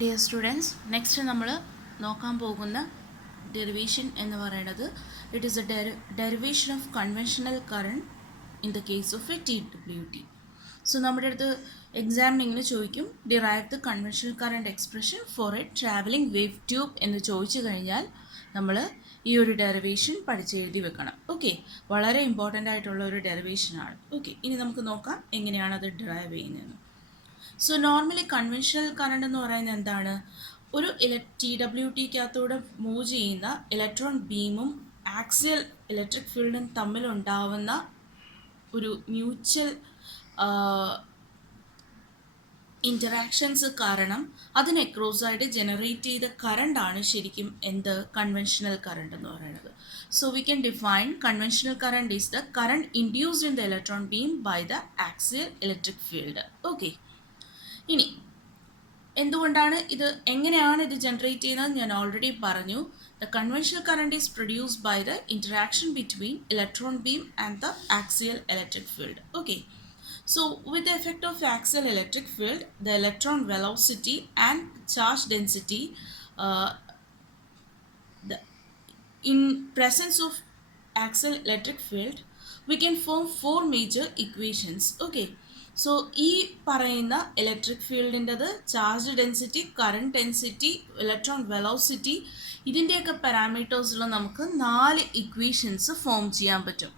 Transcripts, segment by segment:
Dear students, next നമ്മൾ നോക്കാൻ പോകുന്ന ഡെറിവേഷൻ എന്ന് പറയുന്നത് it is A derivation of conventional current in the case of A T W T. So നമ്മുടെ അടുത്ത് എക്സാമിനിങ്ങിന് ചോദിക്കും derive the conventional current expression for A travelling wave tube എന്ന് ചോദിച്ചു കഴിഞ്ഞാൽ നമ്മൾ ഈ ഒരു ഡെറിവേഷൻ പഠിച്ചെഴുതി വെക്കണം. ഓക്കെ, വളരെ ഇമ്പോർട്ടൻ്റ് ആയിട്ടുള്ള ഒരു ഡെറിവേഷനാണ്. ഓക്കെ, ഇനി നമുക്ക് നോക്കാം എങ്ങനെയാണ് അത് ഡിറൈവ് ചെയ്യുന്നതെന്ന്. സോ നോർമലി കൺവെൻഷണൽ കറണ്ട് എന്ന് പറയുന്നത് എന്താണ്? ഒരു ടി ഡബ്ല്യു ടിക്കകത്തൂടെ മൂവ് ചെയ്യുന്ന ഇലക്ട്രോൺ ബീമും ആക്സിയൽ ഇലക്ട്രിക് ഫീൽഡും തമ്മിലുണ്ടാവുന്ന ഒരു മ്യൂച്വൽ ഇൻറ്ററാക്ഷൻസ് കാരണം അതിന് അക്രോസായിട്ട് ജനറേറ്റ് ചെയ്ത കറണ്ടാണ് ശരിക്കും എന്ത് കൺവെൻഷണൽ കറണ്ട് എന്ന് പറയുന്നത്. So we can define conventional current is the current induced in the electron beam by the axial electric field. Okay, ഇനി എന്തുകൊണ്ടാണ് ഇത്, എങ്ങനെയാണ് ഇത് ജനറേറ്റ് ചെയ്യുന്നത് ഞാൻ ഓൾറെഡി പറഞ്ഞു. The conventional current is produced by the interaction between electron beam and the axial electric field. Okay, so with the effect of axial electric field, the electron velocity and charge density in presence of axial electric field, we can form four major equations. Okay, so ഈ പറയുന്ന electric ഫീൽഡിൻ്റെത് charge density, current density, electron velocity, ഇതിൻ്റെയൊക്കെ പാരാമീറ്റേഴ്സിൽ നമുക്ക് 4 equations form ചെയ്യാൻ പറ്റും.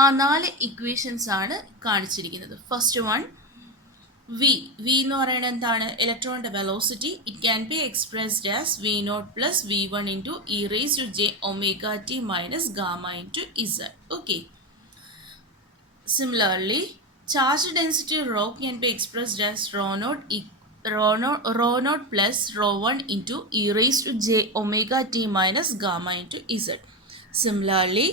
ആ 4 equations ആണ് കാണിച്ചിരിക്കുന്നത്. ഫസ്റ്റ് വൺ വി എന്ന് പറയുന്നത് എന്താണ്? ഇലക്ട്രോണിൻ്റെ velocity. It can be expressed as V0 plus V1 into E raise to J omega T minus gamma into Z. Okay, similarly charge density rho can be expressed as rho naught plus rho 1 into e raised to j omega t minus gamma into z. Similarly,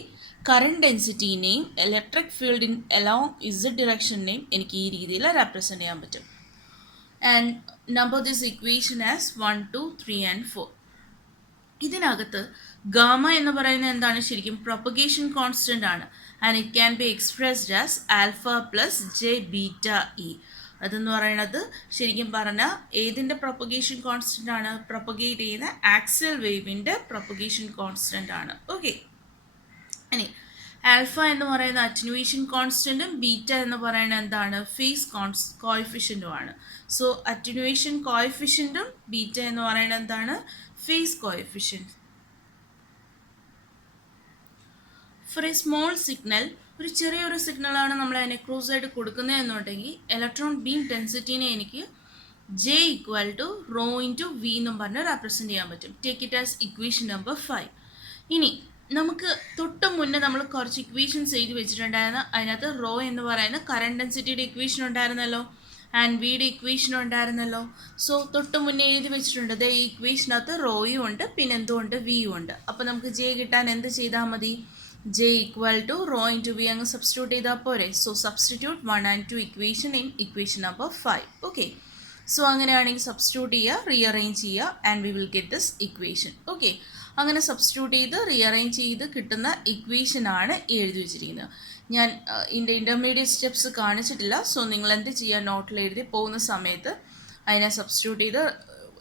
current density name, electric field in along z direction name എനിക്ക് ഈ രീതിയിൽ represent ചെയ്യാൻ പറ്റും. And number this equation as 1, 2, 3 and 4. ഇതിനകത്ത് gamma എന്ന് പറയുന്നത് എന്താണ്? ശരിക്കും പ്രൊപ്പഗേഷൻ കോൺസ്റ്റൻ്റ് ആണ്. And it can be expressed as alpha plus J beta E. അതെന്ന് പറയുന്നത് ശരിക്കും പറഞ്ഞാൽ ഏതിൻ്റെ പ്രൊപ്പഗേഷൻ കോൺസ്റ്റൻ്റ് ആണ്? പ്രൊപ്പഗേറ്റ് ചെയ്യുന്ന ആക്സിയൽ വേവിൻ്റെ പ്രൊപ്പഗേഷൻ കോൺസ്റ്റൻ്റ് ആണ്. ഓക്കെ, ഇനി ആൽഫ എന്ന് പറയുന്ന അറ്റനുവേഷൻ കോൺസ്റ്റൻറ്റും ബീറ്റ എന്ന് പറയുന്നത് എന്താണ്? ഫേസ് കോഎഫിഷ്യൻറ്റുമാണ്. സോ അറ്റനുവേഷൻ കോഎഫിഷ്യൻറ്റും ബീറ്റ എന്ന് പറയുന്നത് എന്താണ്? Phase coefficient. For a small signal, ഒരു ചെറിയൊരു സിഗ്നലാണ് നമ്മൾ അതിനെ ക്രോസ് ആയിട്ട് കൊടുക്കുന്നതെന്നുണ്ടെങ്കിൽ ഇലക്ട്രോൺ ബീം ഡെൻസിറ്റീനെ എനിക്ക് J equal to rho into V എന്നും പറഞ്ഞ് റെപ്രസെൻറ്റ് ചെയ്യാൻ പറ്റും. Take it as equation number 5. ഇനി നമുക്ക് തൊട്ട് മുന്നേ നമ്മൾ കുറച്ച് ഇക്വേഷൻസ് എഴുതി വെച്ചിട്ടുണ്ടായിരുന്നു. അതിനകത്ത് റോ എന്ന് പറയുന്ന കറണ്ട് ഡെൻസിറ്റിയുടെ ഇക്വേഷൻ ഉണ്ടായിരുന്നല്ലോ, ആൻഡ് വിയുടെ ഇക്വേഷൻ ഉണ്ടായിരുന്നല്ലോ. സോ തൊട്ട് മുന്നേ എഴുതി വെച്ചിട്ടുണ്ട്. അതേ ഈ ഇക്വേഷനകത്ത് റോയും ഉണ്ട്, പിന്നെ എന്തുകൊണ്ട് വിയും ഉണ്ട്. അപ്പോൾ നമുക്ക് ജെ കിട്ടാൻ എന്ത് ചെയ്താൽ മതി? J equal to rho into V അങ്ങ് സബ്സ്റ്റിറ്റ്യൂട്ട് ചെയ്താൽ പോരെ. So substitute 1 and 2 equation in equation number 5. Okay, so അങ്ങനെയാണെങ്കിൽ സബ്സ്റ്റിറ്റ്യൂട്ട് ചെയ്യുക, റീഅറേഞ്ച് ചെയ്യുക, and we will get this equation. Okay, അങ്ങനെ സബ്സ്റ്റിറ്റ്യൂട്ട് ചെയ്ത് റീഅറേഞ്ച് ചെയ്ത് കിട്ടുന്ന ഇക്വേഷനാണ് എഴുതി വെച്ചിരിക്കുന്നത്. ഞാൻ ഇതിൻ്റെ ഇൻ്റർമീഡിയറ്റ് സ്റ്റെപ്സ് കാണിച്ചിട്ടില്ല. സോ നിങ്ങൾ എന്ത് ചെയ്യുക, നോട്ടിൽ എഴുതി പോകുന്ന സമയത്ത് അതിനെ സബ്സ്റ്റിറ്റ്യൂട്ട് ചെയ്ത്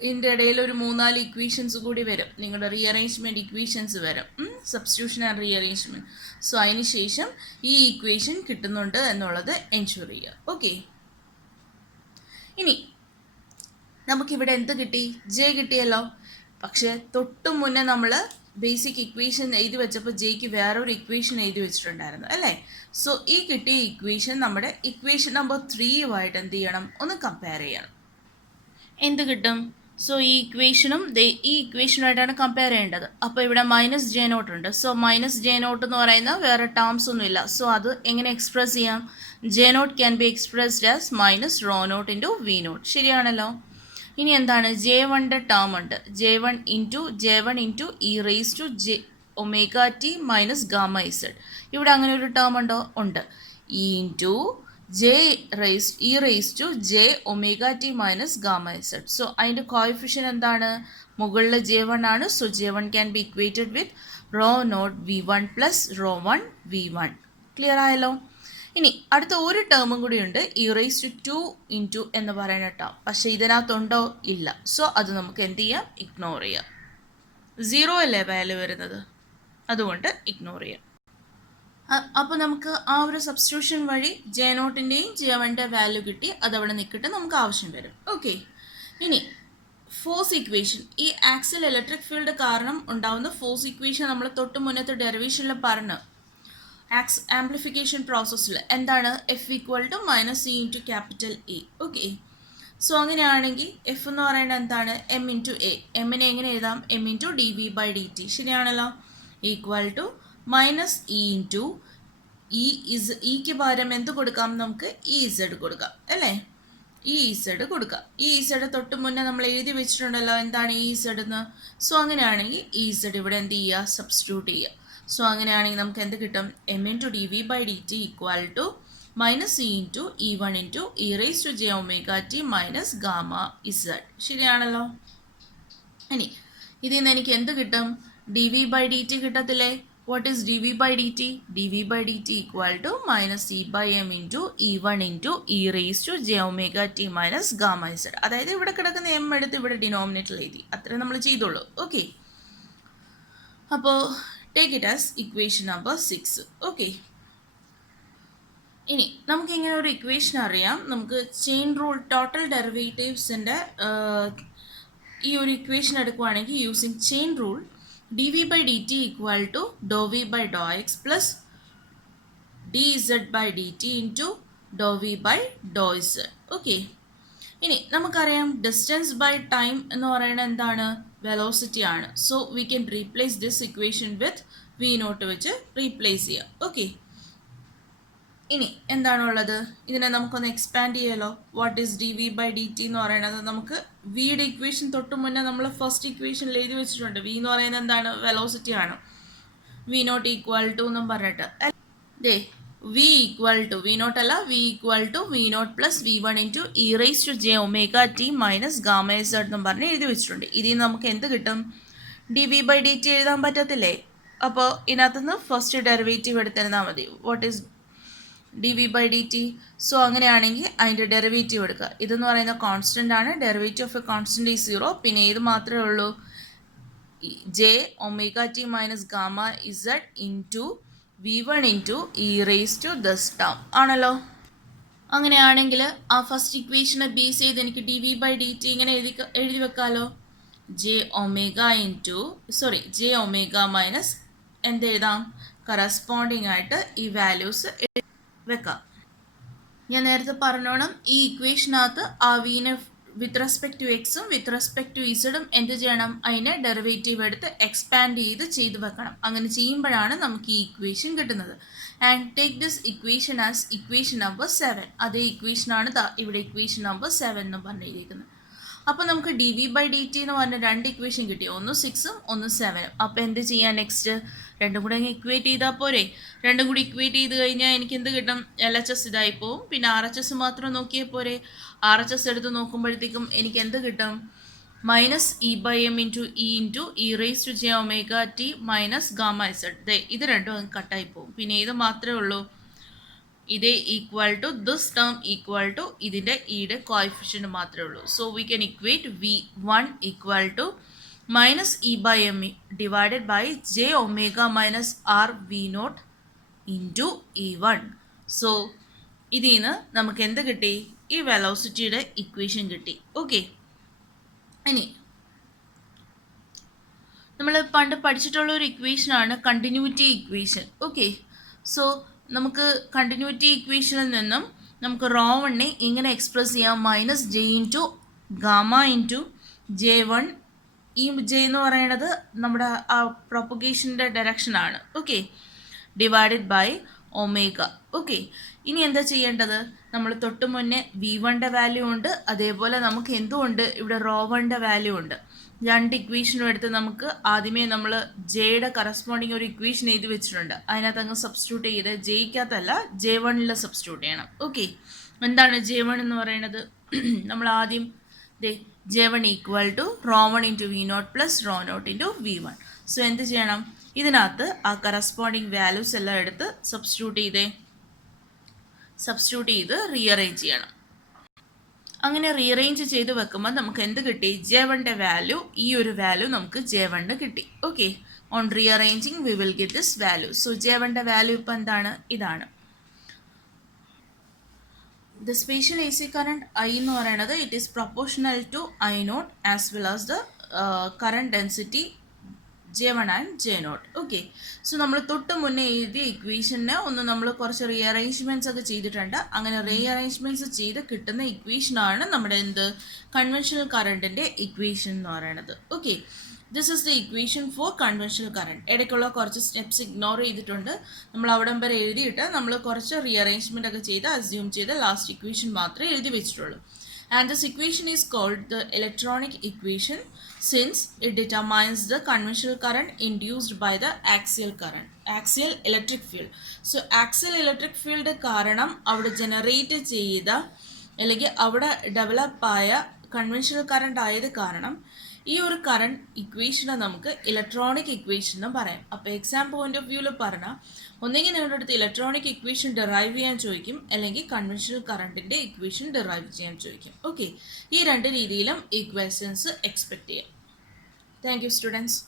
ഇതിൻ്റെ ഇടയിൽ ഒരു 3-4 ഇക്വേഷൻസ് കൂടി വരും. നിങ്ങളുടെ റീഅറേഞ്ച്മെൻറ്റ് ഇക്വേഷൻസ് വരും, സബ്സ്റ്റിറ്റ്യൂഷൻ ആൻഡ് റീഅറേഞ്ച്മെൻറ്റ്. സോ അതിന് ശേഷം ഈ ഇക്വേഷൻ കിട്ടുന്നുണ്ട് എന്നുള്ളത് എൻഷുർ ചെയ്യുക. ഓക്കെ, ഇനി നമുക്കിവിടെ എന്ത് കിട്ടി? ജെ കിട്ടിയല്ലോ. പക്ഷേ തൊട്ട് മുന്നേ നമ്മൾ ബേസിക് ഇക്വേഷൻ എഴുതി വെച്ചപ്പോൾ ജെയ്ക്ക് വേറൊരു ഇക്വേഷൻ എഴുതി വെച്ചിട്ടുണ്ടായിരുന്നു അല്ലേ? സോ ഈ കിട്ടിയ ഇക്വേഷൻ നമ്മുടെ ഇക്വേഷൻ നമ്പർ 3 എന്ത് ചെയ്യണം? ഒന്ന് കമ്പയർ ചെയ്യണം. എന്ത് കിട്ടും? സോ ഈ ഇക്വേഷനും ഈ ഇക്വേഷനുമായിട്ടാണ് കമ്പയർ ചെയ്യേണ്ടത്. അപ്പോൾ ഇവിടെ മൈനസ് ജെ നോട്ട് ഉണ്ട്. സോ മൈനസ് ജെ നോട്ട് എന്ന് പറയുന്ന വേറെ ടേംസ് ഒന്നുമില്ല. സോ അത് എങ്ങനെ എക്സ്പ്രസ് ചെയ്യാം? J naught can be expressed as minus rho naught into V naught. ശരിയാണല്ലോ. ഇനി എന്താണ്? J1ൻ്റെ ടേം ഉണ്ട്. J1 into E raise to J omega T minus gamma Z. ഇവിടെ അങ്ങനെ ഒരു ടേം ഉണ്ടോ? ഉണ്ട്. E into E raise to J omega T minus gamma Z. So അതിൻ്റെ കോഎഫിഷ്യൻ എന്താണ്? മുകളിൽ J1 ആണ്. So J1 can be equated with rho naught V1 plus rho 1 V1. Clear ആയല്ലോ. ഇനി അടുത്ത ഒരു ടേമും കൂടി ഉണ്ട് ഇ റൈസ് ടു 2 ഇൻറ്റു എന്ന് പറയുന്ന ടേം. പക്ഷെ ഇതിനകത്തുണ്ടോ? ഇല്ല. സോ അത് നമുക്ക് എന്ത് ചെയ്യാം? ഇഗ്നോർ ചെയ്യാം. 0 അല്ലേ വാല്യൂ വരുന്നത്, അതുകൊണ്ട് ഇഗ്നോർ ചെയ്യാം. അപ്പോൾ നമുക്ക് ആ ഒരു സബ്സ്റ്റിറ്റ്യൂഷൻ വഴി ജെ നോട്ടിൻ്റെയും ജെ വണ്ണിൻ്റെ വാല്യൂ കിട്ടി. അതവിടെ നിൽക്കട്ടെ, നമുക്ക് ആവശ്യം വരും. ഓക്കെ, ഇനി ഫോഴ്സ് ഇക്വേഷൻ. ഈ ആക്സിൽ ഇലക്ട്രിക് ഫീൽഡ് കാരണം ഉണ്ടാവുന്ന ഫോഴ്സ് ഇക്വേഷൻ നമ്മൾ തൊട്ട് മുന്നത്തെ ഡെറിവേഷനിൽ പറഞ്ഞു. ആംപ്ലിഫിക്കേഷൻ പ്രോസസ്സിൽ എന്താണ്? F equal to minus E into capital E. Okay, so അങ്ങനെയാണെങ്കിൽ എഫ് എന്ന് പറയുന്നത് എന്താണ്? M into A. എമ്മിനെ എങ്ങനെ എഴുതാം? M into D V by D T. ശരിയാണല്ലോ. Equal to minus E into E is. ഇക്ക് പകരം എന്ത് കൊടുക്കാം? നമുക്ക് ഇ ഇസഡ് കൊടുക്കാം അല്ലേ? ഇ ഇസഡ് കൊടുക്കാം. ഇ ഇസഡ് തൊട്ട് മുന്നേ നമ്മൾ എഴുതി വെച്ചിട്ടുണ്ടല്ലോ എന്താണ് ഇ ഇസഡ് എന്ന്. സോ അങ്ങനെയാണെങ്കിൽ ഇ ഇസഡ് ഇവിടെ എന്ത് ചെയ്യുക? സബ്സ്റ്റിറ്റ്യൂട്ട് ചെയ്യുക. സോ അങ്ങനെയാണെങ്കിൽ നമുക്ക് എന്ത് കിട്ടും? M into D V by D T equal to minus E into E one into E raise to J omega T minus gamma Z. ശരിയാണല്ലോ. ഇനി ഇതിൽ നിന്ന് എനിക്ക് എന്ത് കിട്ടും? D V by D T കിട്ടത്തില്ലേ? What is D V by D T? D V by D T equal to minus E by M into E one into E raise to J omega T minus gamma Z. അതായത് ഇവിടെ കിടക്കുന്ന M എടുത്ത് ഇവിടെ ഡിനോമിനേറ്ററിൽ എഴുതി. അത്രേ നമ്മൾ ചെയ്തോളൂ. ഓക്കെ, അപ്പോൾ take it as equation number 6. Okay, ഇനി നമുക്ക് ഇങ്ങനെ ഒരു ഇക്വേഷൻ അറിയാം. നമുക്ക് ചെയിൻ റൂൾ ടോട്ടൽ ഡെറിവേറ്റീവ്സിൻ്റെ ഈ ഒരു ഇക്വേഷൻ എടുക്കുവാണെങ്കിൽ using chain rule D V by D T equal to do V by do X plus D Z by D T into do V by do Z. Okay, ഇനി നമുക്കറിയാം distance by time എന്ന് പറയുന്നത് എന്താണ്? Velocity ആണ്. So we can replace this equation with V naught വെച്ച് replace ചെയ്യാം. Okay, ഇനി എന്താണുള്ളത്? ഇതിനെ നമുക്കൊന്ന് എക്സ്പാൻഡ് ചെയ്യാലോ. What is D V by D T എന്ന് പറയുന്നത്? നമുക്ക് വിയുടെ ഇക്വേഷൻ തൊട്ട് മുന്നേ നമ്മൾ ഫസ്റ്റ് ഇക്വേഷനിൽ എഴുതി വെച്ചിട്ടുണ്ട്. വി എന്ന് പറയുന്നത് എന്താണ്? വെലോസിറ്റി ആണ്. വി നോട്ട് ഈക്വൽ ടു എന്നും പറഞ്ഞിട്ട് ദേ V equal to V naught അല്ല, V equal to V naught plus V one into E raise to J omega T minus gamma Z എന്നും പറഞ്ഞ് എഴുതി വെച്ചിട്ടുണ്ട്. ഇതിൽ നമുക്ക് എന്ത് കിട്ടും? D V by D T എഴുതാൻ പറ്റത്തില്ലേ? അപ്പോൾ ഇതിനകത്തുനിന്ന് ഫസ്റ്റ് ഡെറിവേറ്റീവ് എടുത്തിരുന്നാൽ മതി. What is D V by D T? So അങ്ങനെയാണെങ്കിൽ അതിൻ്റെ ഡെറിവേറ്റീവ് എടുക്കുക. ഇതെന്ന് പറയുന്ന കോൺസ്റ്റൻ്റ് ആണ്. ഡെറിവേറ്റീവ് ഓഫ് എ കോൺസ്റ്റൻ്റ് ഈ 0. പിന്നെ ഏത് മാത്രമേ ഉള്ളൂ? J omega T minus gamma Z into V one into E raise to this term ആണല്ലോ. അങ്ങനെയാണെങ്കിൽ ആ ഫസ്റ്റ് ഇക്വേഷനെ ബേസ് ചെയ്ത് എനിക്ക് D V by D T ഇങ്ങനെ എഴുതി വെക്കാമല്ലോ. ജെ ഒമേഗ മൈനസ് എന്ത് എഴുതാം? കറസ്പോണ്ടിങ് ആയിട്ട് ഈ വാല്യൂസ് വെക്കാം. ഞാൻ നേരത്തെ പറഞ്ഞോണം ഈ ഇക്വേഷനകത്ത് ആ വീനെ വിത്ത് റെസ്പെക്ട് ടു എക്സും വിത്ത് റെസ്പെക്ട് ടു ഇസഡും എന്ത് ചെയ്യണം? അതിനെ ഡെറിവേറ്റീവ് എടുത്ത് എക്സ്പാൻഡ് ചെയ്ത് വെക്കണം. അങ്ങനെ ചെയ്യുമ്പോഴാണ് നമുക്ക് ഈ ഇക്വേഷൻ കിട്ടുന്നത്. And take this equation as equation number 7. അതേ ഇക്വേഷനാണ് ഇവിടെ ഇക്വേഷൻ നമ്പർ 7 എന്ന് പറഞ്ഞിരിക്കുന്നത്. അപ്പോൾ നമുക്ക് D V by D T എന്ന് പറഞ്ഞ രണ്ട് ഇക്വേഷൻ കിട്ടി. ഒന്ന് 6ഉം ഒന്ന് 7ഉം. അപ്പോൾ എന്ത് ചെയ്യാൻ? നെക്സ്റ്റ് രണ്ടും കൂടെ അങ്ങ് ഇക്വേറ്റ് ചെയ്താൽ പോരെ? രണ്ടും കൂടി ഇക്വേറ്റ് ചെയ്ത് കഴിഞ്ഞാൽ എനിക്ക് എന്ത് കിട്ടും? LHS ഇതായി പോവും. പിന്നെ RHS മാത്രം നോക്കിയാൽ പോരെ? RHS എടുത്ത് നോക്കുമ്പോഴത്തേക്കും എനിക്ക് എന്ത് കിട്ടും? Minus E by M into E raise to J omega T minus gamma Z. ഇത് രണ്ടും അങ്ങ് കട്ടായി പോവും. പിന്നെ ഇത് മാത്രമേ ഉള്ളൂ. ഇതേ equal to this term equal to ഇതിൻ്റെ ഇയുടെ കോഎഫിഷ്യൻ്റ് മാത്രമേ ഉള്ളൂ. So we can equate V one equal to minus E by M divided by J omega minus R V naught into E one. സോ ഇതിൽ നിന്ന് നമുക്ക് എന്ത് കിട്ടി? ഈ വെലോസിറ്റിയുടെ ഇക്വേഷൻ കിട്ടി. ഓക്കെ, ഇനി നമ്മൾ പണ്ട് പഠിച്ചിട്ടുള്ള ഒരു ഇക്വേഷനാണ് കണ്ടിന്യൂറ്റി ഇക്വേഷൻ. ഓക്കെ, സോ നമുക്ക് കണ്ടിന്യൂറ്റി ഇക്വേഷനിൽ നിന്നും നമുക്ക് റോ വണ്ണിനെ ഇങ്ങനെ എക്സ്പ്രസ് ചെയ്യാം. Minus J into gamma into J one. ഈ ജെ എന്ന് പറയുന്നത് നമ്മുടെ ആ പ്രൊപ്പഗേഷൻ്റെ ഡയറക്ഷനാണ്. Okay, divided by omega. Okay, ഇനി എന്താ ചെയ്യേണ്ടത്? നമ്മൾ തൊട്ട് മുന്നേ വി വണ്ണിൻ്റെ വാല്യൂ ഉണ്ട്, അതേപോലെ നമുക്ക് എന്തുകൊണ്ട് ഇവിടെ റോ വണ്ണിൻ്റെ വാല്യൂ ഉണ്ട്. രണ്ട് ഇക്വേഷനും എടുത്ത് നമുക്ക് ആദ്യമേ നമ്മൾ ജെയുടെ കറസ്പോണ്ടിങ് ഒരു ഇക്വേഷൻ എഴുതി വെച്ചിട്ടുണ്ട്. അതിനകത്ത് അങ്ങ് സബ്സ്റ്റിറ്റ്യൂട്ട് ചെയ്ത് ജെയ്ക്കകത്തല്ല ജെ വണ്ണിൽ സബ്സ്റ്റിറ്റ്യൂട്ട് ചെയ്യണം. ഓക്കെ, എന്താണ് ജെ വൺ എന്ന് പറയുന്നത്? നമ്മൾ ആദ്യം J one equal to rho one into V naught plus rho naught into V one. So എന്ത് ചെയ്യണം? ഇതിനകത്ത് ആ കറസ്പോണ്ടിങ് വാല്യൂസ് എല്ലാം എടുത്ത് സബ്സ്റ്റിറ്റ്യൂട്ട് ചെയ്തേ. സബ്സ്റ്റിറ്റ്യൂട്ട് ചെയ്ത് റീഅറേഞ്ച് ചെയ്യണം. അങ്ങനെ റീഅറേഞ്ച് ചെയ്ത് വെക്കുമ്പോൾ നമുക്ക് എന്ത് കിട്ടി? J1ൻ്റെ വാല്യൂ, ഈ ഒരു വാല്യൂ നമുക്ക് J1 കിട്ടി. Okay, on rearranging we will get this value. So J1ൻ്റെ വാല്യൂ ഇപ്പോൾ എന്താണ്? ഇതാണ്. The spatial A C current I എന്ന് പറയുന്നത് it is proportional to I naught as well as the current density J1 and J0. Okay, so നമ്മൾ തൊട്ട് മുന്നേ എഴുതിയ ഇക്വേഷനെ ഒന്ന് നമ്മൾ കുറച്ച് റീഅറേഞ്ച്മെൻറ്റ്സ് ഒക്കെ ചെയ്തിട്ടുണ്ട്. അങ്ങനെ റീഅറേഞ്ച്മെൻറ്റ്സ് ചെയ്ത് കിട്ടുന്ന ഇക്വേഷനാണ് നമ്മുടെ എന്ത്? കൺവെൻഷണൽ കറണ്ടിൻ്റെ ഇക്വേഷൻ എന്ന് പറയുന്നത്. Okay, this is the equation for conventional current. ഇടയ്ക്കുള്ള കുറച്ച് സ്റ്റെപ്സ് ഇഗ്നോർ ചെയ്തിട്ടുണ്ട്. നമ്മൾ അവിടം വരെ എഴുതിയിട്ട് നമ്മൾ കുറച്ച് റീഅറേഞ്ച്മെൻ്റ് ഒക്കെ ചെയ്ത് അസ്യൂം ചെയ്ത് ലാസ്റ്റ് ഇക്വേഷൻ മാത്രമേ എഴുതി വെച്ചിട്ടുള്ളൂ. And this equation is called the electronic equation since it determines the conventional current induced by the axial current, axial electric field. So axial electric field കാരണം അവിടെ ജനറേറ്റ് ചെയ്ത അല്ലെങ്കിൽ അവിടെ ഡെവലപ്പായ കൺവെൻഷണൽ കറണ്ട് ആയത് കാരണം ഈ ഒരു കറണ്ട് ഇക്വേഷനെ നമുക്ക് ഇലക്ട്രോണിക് ഇക്വേഷൻ എന്ന് പറയാം. അപ്പോൾ എക്സാം പോയിന്റ് ഓഫ് വ്യൂവിൽ പറഞ്ഞാൽ ഒന്നെങ്കിൽ നിങ്ങളുടെ അടുത്ത് ഇലക്ട്രോണിക് ഇക്വേഷൻ ഡിറൈവ് ചെയ്യാൻ ചോദിക്കും, അല്ലെങ്കിൽ കൺവെൻഷണൽ കറണ്ടിൻ്റെ ഇക്വേഷൻ ഡിറൈവ് ചെയ്യാൻ ചോദിക്കും. ഓക്കെ, ഈ രണ്ട് രീതിയിലും ഇക്വേഷൻസ് എക്സ്പെക്ട് ചെയ്യാം. Thank you students.